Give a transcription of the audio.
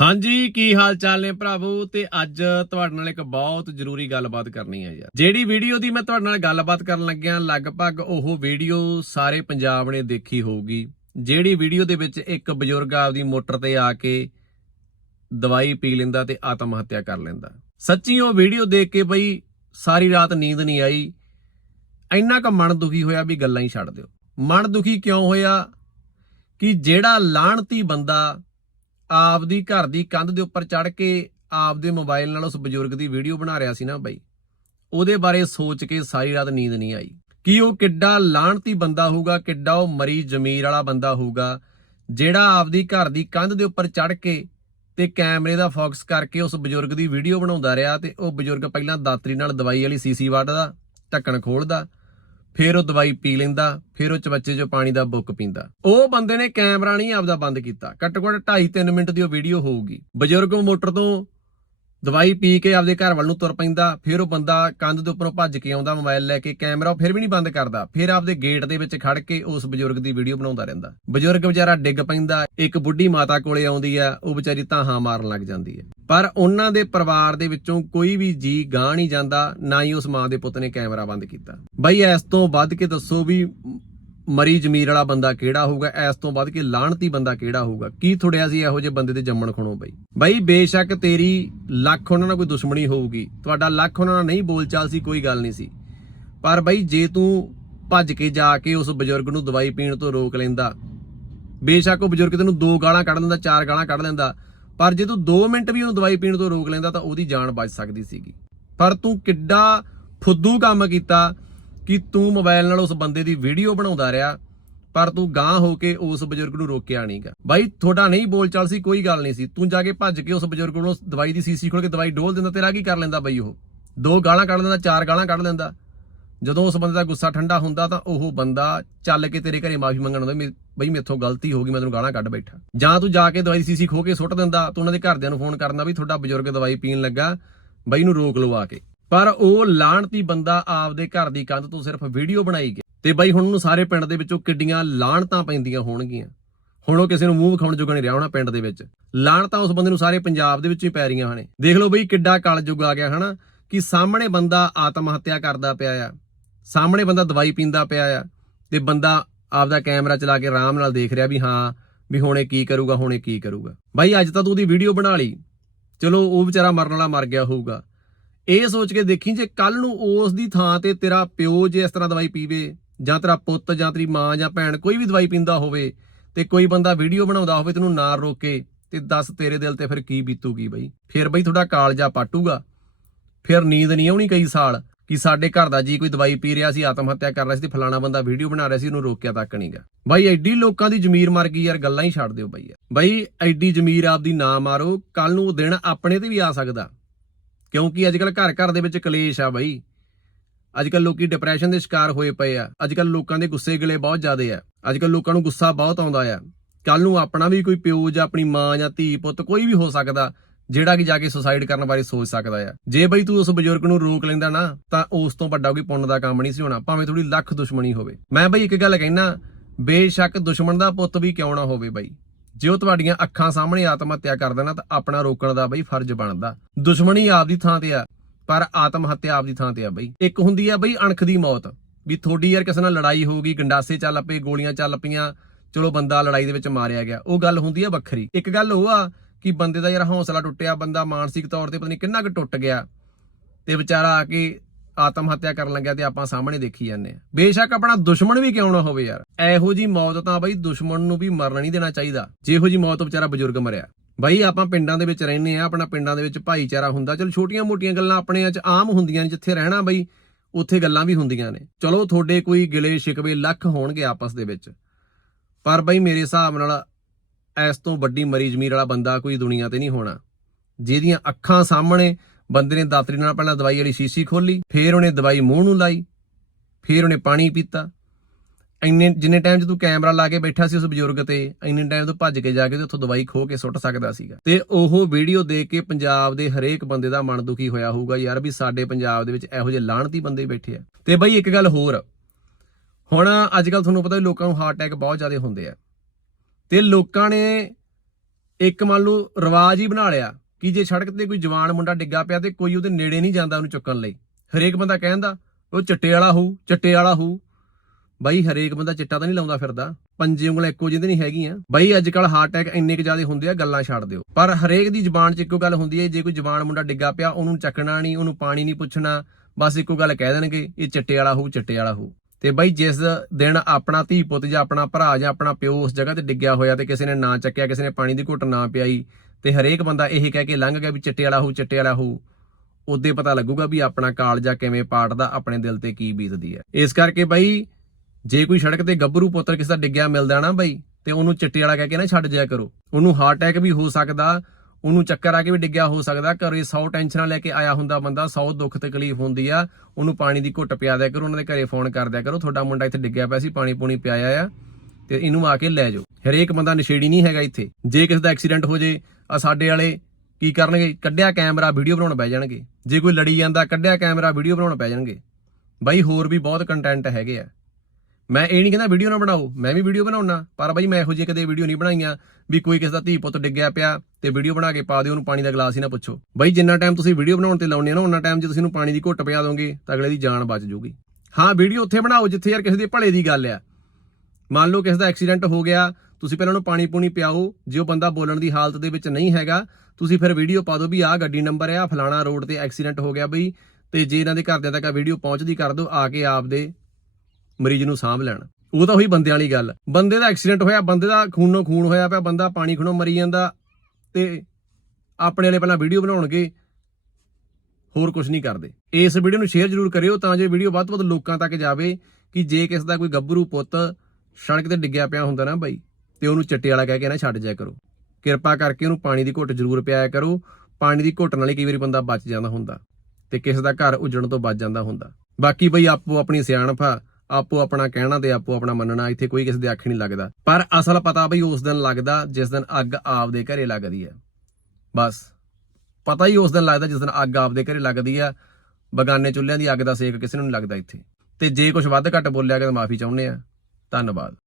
ਹਾਂਜੀ, ਕੀ ਹਾਲ ਚਾਲ ਨੇ ਭਰਾਵੋ? ਤੇ ਅੱਜ ਤੁਹਾਡੇ ਨਾਲ ਇੱਕ ਬਹੁਤ ਜ਼ਰੂਰੀ ਗੱਲਬਾਤ ਕਰਨੀ ਹੈ ਯਾਰ। ਜਿਹੜੀ ਵੀਡੀਓ ਦੀ ਮੈਂ ਤੁਹਾਡੇ ਨਾਲ ਗੱਲਬਾਤ ਕਰਨ ਲੱਗਿਆ, ਲਗਭਗ ਉਹ ਵੀਡੀਓ ਸਾਰੇ ਪੰਜਾਬ ਨੇ ਦੇਖੀ ਹੋਊਗੀ। ਜਿਹੜੀ ਵੀਡੀਓ ਦੇ ਵਿੱਚ ਇੱਕ ਬਜ਼ੁਰਗ ਆਪਦੀ ਮੋਟਰ ਤੇ ਆ ਕੇ ਦਵਾਈ ਪੀ ਲੈਂਦਾ ਤੇ ਆਤਮ ਹੱਤਿਆ ਕਰ ਲੈਂਦਾ। ਸੱਚੀ ਉਹ ਵੀਡੀਓ ਦੇਖ ਕੇ ਬਈ ਸਾਰੀ ਰਾਤ ਨੀਂਦ ਨਹੀਂ ਆਈ। ਇੰਨਾ ਕੁ ਮਨ ਦੁਖੀ ਹੋਇਆ ਵੀ ਗੱਲਾਂ ਹੀ ਛੱਡ ਦਿਓ। ਮਨ ਦੁਖੀ ਕਿਉਂ ਹੋਇਆ? ਕਿ ਜਿਹੜਾ ਲਾਹਣਤੀ ਬੰਦਾ ਆਪਦੀ ਘਰ ਦੀ ਕੰਧ ਦੇ ਉੱਪਰ ਚੜ ਕੇ ਆਪਦੇ ਮੋਬਾਈਲ ਨਾਲ ਉਸ ਬਜ਼ੁਰਗ ਦੀ ਵੀਡੀਓ ਬਣਾ ਰਿਹਾ ਸੀ ਨਾ ਬਾਈ। ਉਹਦੇ ਬਾਰੇ ਸੋਚ ਕੇ ਸਾਰੀ ਰਾਤ ਨੀਂਦ ਨਹੀਂ ਆਈ। ਕਿ ਉਹ ਕਿੱਡਾ ਲਾਹਣਤੀ ਬੰਦਾ ਹੋਊਗਾ, ਕਿੱਡਾ ਉਹ ਮਰੀ ਜ਼ਮੀਰ ਵਾਲਾ ਬੰਦਾ ਹੋਊਗਾ, ਜਿਹੜਾ ਆਪਦੀ ਘਰ ਦੀ ਕੰਧ ਦੇ ਉੱਪਰ ਚੜ ਕੇ ਤੇ ਕੈਮਰੇ ਦਾ ਫੋਕਸ ਕਰਕੇ ਉਸ ਬਜ਼ੁਰਗ ਦੀ ਵੀਡੀਓ ਬਣਾਉਂਦਾ ਰਿਹਾ ਤੇ ਉਹ ਬਜ਼ੁਰਗ ਪਹਿਲਾਂ ਦਾਤਰੀ ਨਾਲ ਦਵਾਈ ਵਾਲੀ ਸੀਸੀ ਵੱਢਦਾ ਢੱਕਣ ਖੋਲਦਾ ਫਿਰ ਉਹ ਦਵਾਈ ਪੀ ਲੈਂਦਾ, ਫਿਰ ਉਹ ਚਵੱਚੇ 'ਚੋਂ ਪਾਣੀ ਦਾ ਬੁੱਕ ਪੀਂਦਾ। ਉਹ ਬੰਦੇ ਨੇ ਕੈਮਰਾ ਨਹੀਂ ਆਪਦਾ ਬੰਦ ਕੀਤਾ। ਘੱਟੋ ਘੱਟ 2.5-3 ਮਿੰਟ ਦੀ ਉਹ ਵੀਡੀਓ ਹੋਊਗੀ। ਬਜ਼ੁਰਗ ਮੋਟਰ ਤੋਂ ਦਵਾਈ ਪੀ ਕੇ ਆਪਦੇ ਘਰ ਵੱਲ ਨੂੰ ਤੁਰ ਪੈਂਦਾ, ਫਿਰ ਉਹ ਬੰਦਾ ਕੰਧ ਦੇ ਉੱਪਰੋਂ ਭੱਜ ਕੇ ਆਉਂਦਾ ਮੋਬਾਈਲ ਲੈ ਕੇ, ਕੈਮਰਾ ਫਿਰ ਵੀ ਨਹੀਂ ਬੰਦ ਕਰਦਾ, ਫਿਰ ਆਪਦੇ ਗੇਟ ਦੇ ਵਿੱਚ ਖੜ ਕੇ ਉਸ ਬਜ਼ੁਰਗ ਦੀ ਵੀਡੀਓ ਬਣਾਉਂਦਾ ਰਹਿੰਦਾ। ਬਜ਼ੁਰਗ ਵਿਚਾਰਾ ਡਿੱਗ ਪੈਂਦਾ, ਇੱਕ ਬੁੱਢੀ ਮਾਤਾ ਕੋਲੇ ਆਉਂਦੀ ਆ, ਉਹ ਵਿਚਾਰੀ ਤਾਹਾਂ ਮਾਰਨ ਲੱਗ ਜਾਂਦੀ ਹੈ ਪਰ ਉਹਨਾਂ ਦੇ ਪਰਿਵਾਰ ਦੇ ਵਿੱਚੋਂ ਕੋਈ ਵੀ ਜੀ ਗਾਂ ਨਹੀਂ ਜਾਂਦਾ, ਨਾ ਹੀ ਉਸ ਮਾਂ ਦੇ ਪੁੱਤ ਨੇ ਕੈਮਰਾ ਬੰਦ ਕੀਤਾ। ਬਈ ਇਸ ਤੋਂ ਵੱਧ ਕੇ ਦੱਸੋ ਵੀ ਮਰੀ ਜ਼ਮੀਰ ਵਾਲਾ ਬੰਦਾ ਕਿਹੜਾ ਹੋਊਗਾ? ਇਸ ਤੋਂ ਵੱਧ ਕੇ ਲਾਹਣਤੀ ਬੰਦਾ ਕਿਹੜਾ ਹੋਊਗਾ? ਕੀ ਥੁੜਿਆ ਸੀ ਇਹੋ ਜਿਹੇ ਬੰਦੇ ਦੇ ਜੰਮਣ ਖਣੋ ਬਈ? ਬਈ ਬੇਸ਼ੱਕ ਤੇਰੀ ਲੱਖ ਉਹਨਾਂ ਨਾਲ ਕੋਈ ਦੁਸ਼ਮਣੀ ਹੋਊਗੀ। ਤੁਹਾਡਾ ਲੱਖ ਉਹਨਾਂ ਨਾਲ ਨਹੀਂ ਬੋਲਚਾਲ ਸੀ, ਕੋਈ ਗੱਲ ਨਹੀਂ ਸੀ। ਪਰ ਬਈ ਜੇ ਤੂੰ ਭੱਜ ਕੇ ਜਾ ਕੇ ਉਸ ਬਜ਼ੁਰਗ ਨੂੰ ਦਵਾਈ ਪੀਣ ਤੋਂ ਰੋਕ ਲੈਂਦਾ, ਬੇਸ਼ੱਕ ਉਹ ਬਜ਼ੁਰਗ ਤੈਨੂੰ ਦੋ ਗਾਲਾਂ ਕੱਢ ਲੈਂਦਾ, ਚਾਰ ਗਾਲਾਂ ਕੱਢ ਲੈਂਦਾ, ਪਰ ਜੇ ਤੂੰ 2 ਮਿੰਟ ਵੀ ਉਹਨੂੰ ਦਵਾਈ ਪੀਣ ਤੋਂ ਰੋਕ ਲੈਂਦਾ ਤਾਂ ਉਹਦੀ ਜਾਨ ਬਚ ਸਕਦੀ ਸੀਗੀ। ਪਰ ਤੂੰ ਕਿੱਡਾ ਫੁੱਦੂ ਕੰਮ ਕੀਤਾ ਕਿ ਤੂੰ ਮੋਬਾਈਲ ਨਾਲ ਉਸ ਬੰਦੇ ਦੀ ਵੀਡੀਓ ਬਣਾਉਂਦਾ ਰਿਹਾ, ਪਰ ਤੂੰ ਗਾਂ ਹੋ ਕੇ ਉਸ ਬਜ਼ੁਰਗ ਨੂੰ ਰੋਕਿਆ ਨਹੀਂਗਾ ਬਾਈ, ਤੁਹਾਡਾ ਨਹੀਂ ਬੋਲਚਾਲ ਸੀ, ਕੋਈ ਗੱਲ ਨਹੀਂ ਸੀ। ਤੂੰ ਜਾ ਕੇ ਭੱਜ ਕੇ ਉਸ ਬਜ਼ੁਰਗ ਨੂੰ ਦਵਾਈ ਦੀ ਸੀਸੀ ਖੋਲ ਕੇ ਦਵਾਈ ਡੋਲ ਦਿੰਦਾ, ਤੇਰਾ ਕੀ ਕਰ ਲੈਂਦਾ ਬਾਈ ਉਹ? ਦੋ ਗਾਲਾਂ ਕੱਢ ਲੈਂਦਾ, ਚਾਰ ਗਾਲਾਂ ਕੱਢ ਲੈਂਦਾ। ਜਦੋਂ ਉਸ ਬੰਦੇ ਦਾ ਗੁੱਸਾ ਠੰਡਾ ਹੁੰਦਾ ਤਾਂ ਉਹ ਬੰਦਾ ਚੱਲ ਕੇ ਤੇਰੇ ਘਰੇ ਮਾਫੀ ਮੰਗਣ ਆਉਂਦਾ ਵੀ ਬਈ ਮੇਥੋਂ ਗਲਤੀ ਹੋ ਗਈ, ਮੈਂ ਤੈਨੂੰ ਗਾਲਾਂ ਕੱਢ ਬੈਠਾ। ਜਾਂ ਤੂੰ ਜਾ ਕੇ ਦਵਾਈ ਦੀ ਸੀਸੀ ਖੋ ਕੇ ਸੁੱਟ ਦਿੰਦਾ, ਤੂੰ ਉਹਨਾਂ ਦੇ ਘਰਦਿਆਂ ਨੂੰ ਫੋਨ ਕਰਨਾ ਵੀ ਤੁਹਾਡਾ ਬਜ਼ੁਰਗ ਦਵਾਈ ਪੀਣ ਲੱਗਾ, ਬਈ ਨੂੰ ਰੋਕ ਲਵਾ ਆ ਕੇ। ਪਰ ਉਹ ਲਾਹਣਤੀ ਬੰਦਾ ਆਪਦੇ ਘਰ ਦੀ ਕੰਧ ਤੋਂ ਸਿਰਫ ਵੀਡੀਓ ਬਣਾਈ ਗਿਆ। ਤੇ ਬਈ ਹੁਣ ਨੂੰ ਸਾਰੇ ਪਿੰਡ ਦੇ ਵਿੱਚੋਂ ਕਿੱਡੀਆਂ ਲਾਹਣਤਾਂ ਪੈਂਦੀਆਂ ਹੋਣਗੀਆਂ। ਹੁਣ ਉਹ ਕਿਸੇ ਨੂੰ ਮੂੰਹ ਵਿਖਾਉਣ ਜੋਗਾ ਨਹੀਂ ਰਿਹਾ ਹੋਣਾ ਪਿੰਡ ਦੇ ਵਿੱਚ। ਲਾਹਣਤਾਂ ਉਸ ਬੰਦੇ ਨੂੰ ਸਾਰੇ ਪੰਜਾਬ ਦੇ ਵਿੱਚ ਹੀ ਪੈ ਰਹੀਆਂ ਹਣੇ। ਦੇਖ ਲਓ ਬਈ ਕਿੱਡਾ ਕਾਲ ਕਲਯੁੱਗ ਆ ਗਿਆ ਹਨਾ ਕਿ ਸਾਹਮਣੇ ਬੰਦਾ ਆਤਮ ਹੱਤਿਆ ਕਰਦਾ ਪਿਆ ਆ। ਸਾਹਮਣੇ ਬੰਦਾ ਦਵਾਈ ਪੀਂਦਾ ਪਿਆ ਆ। ਤੇ ਬੰਦਾ ਆਪਦਾ ਕੈਮਰਾ ਚਲਾ ਕੇ ਆਰਾਮ ਨਾਲ ਦੇਖ ਰਿਹਾ ਵੀ ਹਾਂ, ਵੀ ਹੁਣੇ ਕੀ ਕਰੂਗਾ, ਹੁਣੇ ਕੀ ਕਰੂਗਾ। ਬਾਈ ਅੱਜ ਤਾਂ ਤੂੰ ਉਹਦੀ ਵੀਡੀਓ ਬਣਾ ਲਈ। ਚਲੋ ਉਹ ਵਿਚਾਰਾ ਮਰਨ ਵਾਲਾ ਮਰ ਗਿਆ ਹੋਊਗਾ। ਇਹ ਸੋਚ ਕੇ ਦੇਖੀ ਜੇ ਕੱਲ ਨੂੰ ਉਸ ਦੀ ਥਾਂ ਤੇ ਤੇਰਾ ਪਿਓ ਜੇ ਇਸ ਤਰ੍ਹਾਂ ਦਵਾਈ ਪੀਵੇ, ਜਾਂ ਤੇਰਾ ਪੁੱਤ, ਜਾਂ ਤੇਰੀ ਮਾਂ, ਜਾਂ ਭੈਣ ਕੋਈ ਵੀ ਦਵਾਈ ਪੀਂਦਾ ਹੋਵੇ ਤੇ ਕੋਈ ਬੰਦਾ ਵੀਡੀਓ ਬਣਾਉਂਦਾ ਹੋਵੇ ਤੈਨੂੰ ਨਾ ਰੋਕੇ ਤੇ ਦੱਸ ਤੇਰੇ ਦਿਲ ਤੇ ਫਿਰ ਕੀ ਬੀਤੂਗੀ ਬਈ? ਫਿਰ ਬਈ ਤੁਹਾਡਾ ਕਾਲਜਾ ਪਾਟੂਗਾ। ਫਿਰ ਨੀਂਦ ਨਹੀਂ ਆਉਣੀ ਕਈ ਸਾਲ ਕਿ ਸਾਡੇ ਘਰ ਦਾ ਜੀ ਕੋਈ ਦਵਾਈ ਪੀ ਰਿਹਾ ਸੀ, ਆਤਮ ਹੱਤਿਆ ਕਰ ਰਿਹਾ ਸੀ ਤੇ ਫਲਾਣਾ ਬੰਦਾ ਵੀਡੀਓ ਬਣਾ ਰਿਹਾ ਸੀ, ਉਹਨੂੰ ਰੋਕਿਆ ਤੱਕ ਨਹੀਂਗਾ ਬਾਈ ਐਡੀ ਲੋਕਾਂ ਦੀ ਜ਼ਮੀਰ ਮਰ ਗਈ ਯਾਰ, ਗੱਲਾਂ ਹੀ ਛੱਡ ਦਿਓ ਬਾਈ ਯਾਰ। ਬਾਈ ਐਡੀ ਜ਼ਮੀਰ ਆਪਦੀ ਨਾ ਮਾਰੋ ਕੱਲ ਨੂੰ ਉਹ ਦਿਨ ਆਪਣੇ ਤੇ ਵੀ ਆ ਸਕਦਾ। ਕਿਉਂਕਿ ਅੱਜ ਕੱਲ ਘਰ ਘਰ ਦੇ ਵਿੱਚ ਕਲੇਸ਼ ਆ ਬਈ। ਅੱਜ ਕੱਲ ਲੋਕੀ ਡਿਪਰੈਸ਼ਨ ਦੇ ਸ਼ਿਕਾਰ ਹੋਏ ਪਏ ਆ। ਅੱਜ ਕੱਲ ਲੋਕਾਂ ਦੇ ਗੁੱਸੇ ਗਿਲੇ ਬਹੁਤ ਜ਼ਿਆਦੇ ਆ। ਅੱਜ ਕੱਲ ਲੋਕਾਂ ਨੂੰ ਗੁੱਸਾ ਬਹੁਤ ਆਉਂਦਾ ਆ। ਕੱਲ ਨੂੰ ਆਪਣਾ ਵੀ ਕੋਈ ਪਿਓ ਜਾਂ ਆਪਣੀ ਮਾਂ ਜਾਂ ਧੀ, ਪੁੱਤ ਕੋਈ ਵੀ ਹੋ ਸਕਦਾ, ਜਿਹੜਾ ਕਿ ਜਾ ਕੇ ਸੁਸਾਈਡ ਕਰਨ ਬਾਰੇ ਸੋਚ ਸਕਦਾ ਆ। ਜੇ ਬਈ ਤੂੰ ਉਸ ਬਜ਼ੁਰਗ ਨੂੰ ਰੋਕ ਲੈਂਦਾ ਨਾ, ਤਾਂ ਉਸ ਤੋਂ ਵੱਡਾ ਕੋਈ ਪੁੰਨ ਦਾ ਕੰਮ ਨਹੀਂ ਸੀ ਹੋਣਾ, ਭਾਵੇਂ ਥੋੜੀ ਲੱਖ ਦੁਸ਼ਮਣੀ ਹੋਵੇ। ਮੈਂ ਬਈ ਇੱਕ ਗੱਲ ਕਹਿਣਾ ਬੇਸ਼ੱਕ ਦੁਸ਼ਮਣ ਦਾ ਪੁੱਤ ਵੀ ਕਿਉਂ ਨਾ ਹੋਵੇ ਬਈ? ਜੇ ਉਹ ਤੁਹਾਡੀਆਂ ਅੱਖਾਂ ਸਾਹਮਣੇ ਆਤਮ ਹੱਤਿਆ ਕਰਦਾ ਨਾ, ਤਾਂ ਆਪਣਾ ਰੋਕਣ ਦਾ ਬਈ ਫਰਜ਼ ਬਣਦਾ। ਦੁਸ਼ਮਣੀ ਆਪਦੀ ਥਾਂ ਤੇ ਆ, ਪਰ ਆਤਮ ਹੱਤਿਆ ਆਪਦੀ ਥਾਂ ਤੇ ਆ ਬਈ। ਇੱਕ ਹੁੰਦੀ ਆ ਬਈ ਅਣਖ ਦੀ ਮੌਤ। ਵੀ ਥੋੜੀ ਯਾਰ ਕਿਸੇ ਨਾਲ ਲੜਾਈ ਹੋ ਗਈ, ਗੰਡਾਸੇ ਚੱਲ ਪਏ, ਗੋਲੀਆਂ ਚੱਲ ਪਈਆਂ, ਚਲੋ ਬੰਦਾ ਲੜਾਈ ਦੇ ਵਿੱਚ ਮਾਰਿਆ ਗਿਆ। ਉਹ ਗੱਲ ਹੁੰਦੀ ਆ ਵੱਖਰੀ। ਇੱਕ ਗੱਲ ਉਹ ਆ ਕਿ ਬੰਦੇ ਦਾ ਯਾਰ ਹੌਸਲਾ ਟੁੱਟਿਆ, ਬੰਦਾ ਮਾਨਸਿਕ ਤੌਰ ਤੇ ਪਤਾ ਨਹੀਂ ਕਿੰਨਾ ਕੁ ਟੁੱਟ ਗਿਆ ਤੇ ਵਿਚਾਰਾ ਆ ਕੇ ਆਤਮ ਹੱਤਿਆ ਕਰਨ ਲੱਗਿਆ ਤੇ ਆਪਾਂ ਸਾਹਮਣੇ ਦੇਖੀ ਜਾਂਦੇ ਆ ਬੇਸ਼ੱਕ ਆਪਣਾ ਦੁਸ਼ਮਣ ਵੀ ਕਿਉਂ ਨਾ ਹੋਵੇ ਯਾਰ? ਇਹੋ ਜੀ ਮੌਤ ਤਾਂ ਬਈ ਦੁਸ਼ਮਣ ਨੂੰ ਵੀ ਮਰਨ ਨਹੀਂ ਦੇਣਾ ਚਾਹੀਦਾ। ਜਿਹੋ ਜੀ ਮੌਤ ਵਿਚਾਰਾ ਬਜ਼ੁਰਗ ਮਰਿਆ। ਬਈ ਆਪਾਂ ਪਿੰਡਾਂ ਦੇ ਵਿੱਚ ਰਹਿੰਦੇ ਆ ਆਪਣਾ ਪਿੰਡਾਂ ਦੇ ਵਿੱਚ ਭਾਈਚਾਰਾ ਹੁੰਦਾ। ਚਲ ਛੋਟੀਆਂ-ਮੋਟੀਆਂ ਗੱਲਾਂ ਆਪਣੇ ਚ ਆਮ ਹੁੰਦੀਆਂ ਨੇ, ਜਿੱਥੇ ਰਹਿਣਾ ਬਈ, ਉੱਥੇ ਗੱਲਾਂ ਵੀ ਹੁੰਦੀਆਂ ਨੇ। ਚਲੋ ਤੁਹਾਡੇ ਕੋਈ ਗਿਲੇ ਸ਼ਿਕਵੇ ਲੱਖ ਹੋਣਗੇ ਆਪਸ ਦੇ ਵਿੱਚ। ਪਰ ਬਈ ਮੇਰੇ ਹਿਸਾਬ ਨਾਲ ਇਸ ਤੋਂ ਵੱਡੀ ਮਰੀ ਜ਼ਮੀਰ ਵਾਲਾ ਬੰਦਾ ਕੋਈ ਦੁਨੀਆ ਤੇ ਨਹੀਂ ਹੋਣਾ। ਜਿਹਦੀਆਂ ਅੱਖਾਂ ਸਾਹਮਣੇ ਬੰਦੇ ਨੇ ਦਾਤਰੀ ਨਾਲ ਪਹਿਲਾਂ ਦਵਾਈ ਵਾਲੀ ਸ਼ੀਸ਼ੀ ਖੋਲੀ ਫਿਰ ਉਹਨੇ ਦਵਾਈ ਮੂੰਹ ਨੂੰ ਲਾਈ, ਫਿਰ ਉਹਨੇ ਪਾਣੀ ਪੀਤਾ। ਇੰਨੇ, ਜਿੰਨੇ ਟਾਈਮ 'ਚ ਤੂੰ ਕੈਮਰਾ ਲਾ ਕੇ ਬੈਠਾ ਸੀ ਉਸ ਬਜ਼ੁਰਗ ਤੇ, ਇੰਨੇ ਟਾਈਮ ਤੋਂ ਭੱਜ ਕੇ ਜਾ ਕੇ ਤੇ ਉੱਥੋਂ ਦਵਾਈ ਖੋ ਕੇ ਸੁੱਟ ਸਕਦਾ ਸੀਗਾ। ਤੇ ਉਹ ਵੀਡੀਓ ਦੇਖ ਕੇ ਪੰਜਾਬ ਦੇ ਹਰੇਕ ਬੰਦੇ ਦਾ ਮਨ ਦੁਖੀ ਹੋਇਆ ਹੋਊਗਾ, ਯਾਰ ਵੀ ਸਾਡੇ ਪੰਜਾਬ ਦੇ ਵਿੱਚ ਇਹੋ ਜਿਹੇ ਲਾਹਣਤੀ ਬੰਦੇ ਬੈਠੇ ਆ। ਤੇ ਬਈ ਇੱਕ ਗੱਲ ਹੋਰ, ਹੁਣ ਅੱਜ ਕੱਲ ਤੁਹਾਨੂੰ ਪਤਾ ਵੀ ਲੋਕਾਂ ਨੂੰ ਹਾਰਟ ਅਟੈਕ ਬਹੁਤ ਜ਼ਿਆਦਾ ਹੁੰਦੇ ਆ। ਤੇ ਲੋਕਾਂ ਨੇ ਇੱਕ ਮੰਨ ਲਓ ਰਿਵਾਜ ਹੀ ਬਣਾ ਲਿਆ ਕਿ ਜੇ ਸੜਕ ਤੇ ਕੋਈ ਜਵਾਨ ਮੁੰਡਾ ਡਿੱਗਾ ਪਿਆ ਤੇ ਕੋਈ ਉਹਦੇ ਨੇੜੇ ਨਹੀਂ ਜਾਂਦਾ ਉਹਨੂੰ ਚੁੱਕਣ ਲਈ। ਹਰੇਕ ਬੰਦਾ ਕਹਿੰਦਾ, ਉਹ ਚਿੱਟੇ ਵਾਲਾ ਹੋਊ, ਚਿੱਟੇ ਵਾਲਾ ਹੋਊ। ਬਾਈ, ਹਰੇਕ ਬੰਦਾ ਚਿੱਟਾ ਤਾਂ ਨਹੀਂ ਲਾਉਂਦਾ ਫਿਰਦਾ। ਪੰਜੇ ਉਂਗਲਾਂ ਇੱਕੋ ਜਿਹੀ ਨਹੀਂ ਹੈਗੀਆਂ। ਬਾਈ ਅੱਜ ਕੱਲ ਹਾਰਟ ਅਟੈਕ ਇੰਨੇ ਕੁ ਜ਼ਿਆਦਾ ਹੁੰਦੇ ਆ, ਗੱਲਾਂ ਛੱਡ ਦਿਓ। ਪਰ ਹਰੇਕ ਦੀ ਜ਼ੁਬਾਨ 'ਚ ਇੱਕੋ ਗੱਲ ਹੁੰਦੀ ਹੈ, ਜੇ ਕੋਈ ਜਵਾਨ ਮੁੰਡਾ ਡਿੱਗਾ ਪਿਆ, ਉਹਨੂੰ ਚੱਕਣਾ ਨਹੀਂ, ਉਹਨੂੰ ਪਾਣੀ ਨਹੀਂ ਪੁੱਛਣਾ, ਬਸ ਇੱਕੋ ਗੱਲ ਕਹਿ ਦੇਣਗੇ, ਇਹ ਚਿੱਟੇ ਵਾਲਾ ਹੋਊ, ਚਿੱਟੇ ਵਾਲਾ ਹੋਊ। ਤੇ ਬਾਈ, ਜਿਸ ਦਿਨ ਆਪਣਾ ਧੀ ਪੁੱਤ ਜਾਂ ਆਪਣਾ ਭਰਾ ਜਾਂ ਆਪਣਾ ਪਿਓ ਉਸ ਜਗ੍ਹਾ ਤੇ ਡਿੱਗਿਆ ਹੋਇਆ ਤੇ ਕਿਸੇ ਨੇ ਨਾ ਚੱਕਿਆ, ਕਿਸੇ ਨੇ ਪਾਣੀ ਦੀ ਘੁੱਟ ਨਾ ਪਿਆਈ ਤੇ ਹਰੇਕ ਬੰਦਾ ਇਹ ਕਹਿ ਕੇ ਲੰਘ ਗਿਆ ਵੀ ਚਿੱਟੇ ਵਾਲਾ ਹੋਊ, ਚਿੱਟੇ ਵਾਲਾ ਹੋਊ। ਉਦੋਂ ਪਤਾ ਲੱਗੂਗਾ ਵੀ ਆਪਣਾ ਕਾਲਜਾ ਕਿਵੇਂ ਪਾਟਦਾ ਆਪਣੇ ਦਿਲ ਤੇ ਕੀ ਬੀਤਦੀ ਹੈ। ਇਸ ਕਰਕੇ ਬਾਈ, ਜੇ ਕੋਈ ਸੜਕ ਤੇ ਗੱਭਰੂ ਪੁੱਤਰ ਕਿਸੇ ਦਾ ਡਿੱਗਿਆ ਮਿਲਦਾ ਨਾ ਬਾਈ, ਤੇ ਉਹਨੂੰ ਚਿੱਟੇ ਵਾਲਾ ਕਹਿ ਕੇ ਨਾ ਛੱਡ ਜਾਇਆ ਕਰੋ। ਉਹਨੂੰ ਹਾਰਟ ਅਟੈਕ ਵੀ ਹੋ ਸਕਦਾ, ਉਹਨੂੰ ਚੱਕਰ ਆ ਕੇ ਵੀ ਡਿੱਗਿਆ ਹੋ ਸਕਦਾ, ਘਰੇ 100 ਟੈਨਸ਼ਨਾਂ ਲੈ ਕੇ ਆਇਆ ਹੁੰਦਾ ਬੰਦਾ 100 ਦੁੱਖ ਤਕਲੀਫ ਹੁੰਦੀ ਆ, ਉਹਨੂੰ ਪਾਣੀ ਦੀ ਘੁੱਟ ਪਿਆ ਦਿਆ ਕਰੋ, ਉਹਨਾਂ ਦੇ ਘਰੇ ਫੋਨ ਕਰ ਦਿਆ ਕਰੋ, ਤੁਹਾਡਾ ਮੁੰਡਾ ਇੱਥੇ ਡਿੱਗਿਆ ਪਿਆ ਸੀ, ਪਾਣੀ ਪੂਣੀ ਪਿਆਇਆ ਆ। ਤੇ ਇਹਨੂੰ ਆ ਕੇ ਲੈ ਜਾਓ। ਹਰੇਕ ਬੰਦਾ ਨਸ਼ੇੜੀ ਨਹੀਂ ਹੈਗਾ ਇੱਥੇ। ਜੇ ਕਿਸੇ ਦਾ ਐਕਸੀਡੈਂਟ ਹੋ ਜੇ ਆ ਸਾਡੇ ਵਾਲੇ ਕੀ ਕਰਨਗੇ? ਕੱਢਿਆ ਕੈਮਰਾ, ਵੀਡੀਓ ਬਣਾਉਣ ਪੈ ਜਾਣਗੇ। ਜੇ ਕੋਈ ਲੜੀ ਜਾਂਦਾ, ਕੱਢਿਆ ਕੈਮਰਾ, ਵੀਡੀਓ ਬਣਾਉਣ ਪੈ ਜਾਣਗੇ। ਬਾਈ, ਹੋਰ ਵੀ ਬਹੁਤ ਕੰਟੈਂਟ ਹੈਗੇ ਆ। ਮੈਂ ਇਹ ਨਹੀਂ ਕਹਿੰਦਾ ਵੀਡੀਓ ਨਾ ਬਣਾਓ, ਮੈਂ ਵੀ ਵੀਡੀਓ ਬਣਾਉਣਾ ਪਰ ਬਾਈ, ਮੈਂ ਇਹੋ ਜਿਹੀ ਕਦੇ ਵੀਡੀਓ ਨਹੀਂ ਬਣਾਈਆਂ ਵੀ ਕੋਈ ਕਿਸੇ ਦਾ ਧੀ ਪੁੱਤ ਡਿੱਗਿਆ ਪਿਆ ਤੇ ਵੀਡੀਓ ਬਣਾ ਕੇ ਪਾ ਦਿਓ, ਉਹਨੂੰ ਪਾਣੀ ਦਾ ਗਲਾਸ ਹੀ ਨਾ ਪੁੱਛੋ। ਬਾਈ, ਜਿੰਨਾ ਟਾਈਮ ਤੁਸੀਂ ਵੀਡੀਓ ਬਣਾਉਣ ਤੇ ਲਾਉਣੇ ਨਾ ਉਹਨਾਂ ਟਾਈਮ ਜੇ ਤੁਸੀਂ ਉਹਨੂੰ ਪਾਣੀ ਦੀ ਘੁੱਟ ਪਿਆ ਦੋਗੇ, ਤਾਂ ਅਗਲੇ ਦੀ ਜਾਨ ਬਚ ਜੂਗੀ ਹਾਂ, ਵੀਡੀਓ ਉੱਥੇ ਬਣਾਓ ਜਿੱਥੇ ਯਾਰ ਕਿਸੇ ਦੇ ਭਲੇ ਦੀ ਗੱਲ ਆ। ਮੰਨ ਲਓ ਕਿਸੇ ਦਾ ਐਕਸੀਡੈਂਟ ਹੋ ਗਿਆ, ਤੁਸੀਂ ਪਹਿਲਾਂ ਉਹਨੂੰ ਪਾਣੀ ਪੂਣੀ ਪਿਆਓ, ਜੇ ਉਹ ਬੰਦਾ ਬੋਲਣ ਦੀ ਹਾਲਤ ਦੇ ਵਿੱਚ ਨਹੀਂ ਹੈਗਾ, ਤੁਸੀਂ ਫਿਰ ਵੀਡੀਓ ਪਾ ਦਿਓ ਵੀ ਆਹ ਗੱਡੀ ਨੰਬਰ ਆ, ਫਲਾਣਾ ਰੋਡ ਤੇ ਐਕਸੀਡੈਂਟ ਹੋ ਗਿਆ ਬਈ, ਤੇ ਜੇ ਇਹਨਾਂ ਦੇ ਘਰਦਿਆਂ ਤੱਕ ਆ ਵੀਡੀਓ ਪਹੁੰਚਦੀ ਕਰ ਦਿਓ, ਆ ਕੇ ਆਪਦੇ ਮਰੀਜ਼ ਨੂੰ ਸਾਂਭ ਲੈਣ। ਉਹ ਤਾਂ ਉਹੀ ਬੰਦਿਆਂ ਵਾਲੀ ਗੱਲ। ਬੰਦੇ ਦਾ ਐਕਸੀਡੈਂਟ ਹੋਇਆ, ਬੰਦੇ ਦਾ ਖੂਨੋਂ ਖੂਨ ਹੋਇਆ ਪਿਆ, ਬੰਦਾ ਪਾਣੀ ਖੂਨੋਂ ਮਰੀ ਜਾਂਦਾ, ਤੇ ਆਪਣੇ ਵਾਲੇ ਪਹਿਲਾਂ ਵੀਡੀਓ ਬਣਾਉਣਗੇ, ਹੋਰ ਕੁਝ ਨਹੀਂ ਕਰਦੇ। ਇਸ ਵੀਡੀਓ ਨੂੰ ਸ਼ੇਅਰ ਜ਼ਰੂਰ ਕਰਿਓ, ਤਾਂ ਜੋ ਵੀਡੀਓ ਵੱਧ ਤੋਂ ਵੱਧ ਲੋਕਾਂ ਤੱਕ ਜਾਵੇ, ਕਿ ਜੇ ਕਿਸ ਦਾ ਕੋਈ ਗੱਭਰੂ ਪੁੱਤ ਸੜਕ ਤੇ ਡਿੱਗਿਆ ਪਿਆ ਹੁੰਦਾ ਨਾ ਬਾਈ, ਤੇ ਉਹਨੂੰ ਚੱਟੇ ਵਾਲਾ ਕਹਿ ਕੇ ਨਾ ਛੱਡ ਜਾਇਆ ਕਰੋ। ਕਿਰਪਾ ਕਰਕੇ ਉਹਨੂੰ ਪਾਣੀ ਦੀ ਘੁੱਟ ਜ਼ਰੂਰ ਪਿਆਇਆ ਕਰੋ, ਪਾਣੀ ਦੀ ਘੁੱਟ ਨਾਲ ਹੀ ਕਈ ਵਾਰੀ ਬੰਦਾ ਬਚ ਜਾਂਦਾ ਹੁੰਦਾ ਤੇ ਕਿਸੇ ਦਾ ਘਰ ਉਜੜਨ ਤੋਂ ਬਚ ਜਾਂਦਾ ਹੁੰਦਾ। ਬਾਕੀ ਬਈ ਆਪੋ ਆਪਣੀ ਸਿਆਣਪ ਆ, ਆਪੋ ਆਪਣਾ ਕਹਿਣਾ ਤੇ ਆਪੋ ਆਪਣਾ ਮੰਨਣਾ, ਇੱਥੇ ਕੋਈ ਕਿਸੇ ਦੇ ਅੱਖ ਨਹੀਂ ਲੱਗਦਾ। ਪਰ ਅਸਲ ਪਤਾ ਬਈ ਉਸ ਦਿਨ ਲੱਗਦਾ ਜਿਸ ਦਿਨ ਅੱਗ ਆਪ ਦੇ ਘਰੇ ਲੱਗਦੀ ਹੈ ਬਸ। ਪਤਾ ਹੀ ਉਸ ਦਿਨ ਲੱਗਦਾ ਜਿਸ ਦਿਨ ਅੱਗ ਆਪਦੇ ਘਰੇ ਲੱਗਦੀ ਆ। ਬਗਾਨੇ ਚੁੱਲ੍ਹਿਆਂ ਦੀ ਅੱਗ ਦਾ ਸੇਕ ਕਿਸੇ ਨੂੰ ਨਹੀਂ ਲੱਗਦਾ ਇੱਥੇ। ਤੇ ਜੇ ਕੁਝ ਵੱਧ ਘੱਟ ਬੋਲਿਆ ਗਿਆ ਤਾਂ ਮਾਫੀ ਚਾਹੁੰਦੇ ਆ। ਧੰਨਵਾਦ।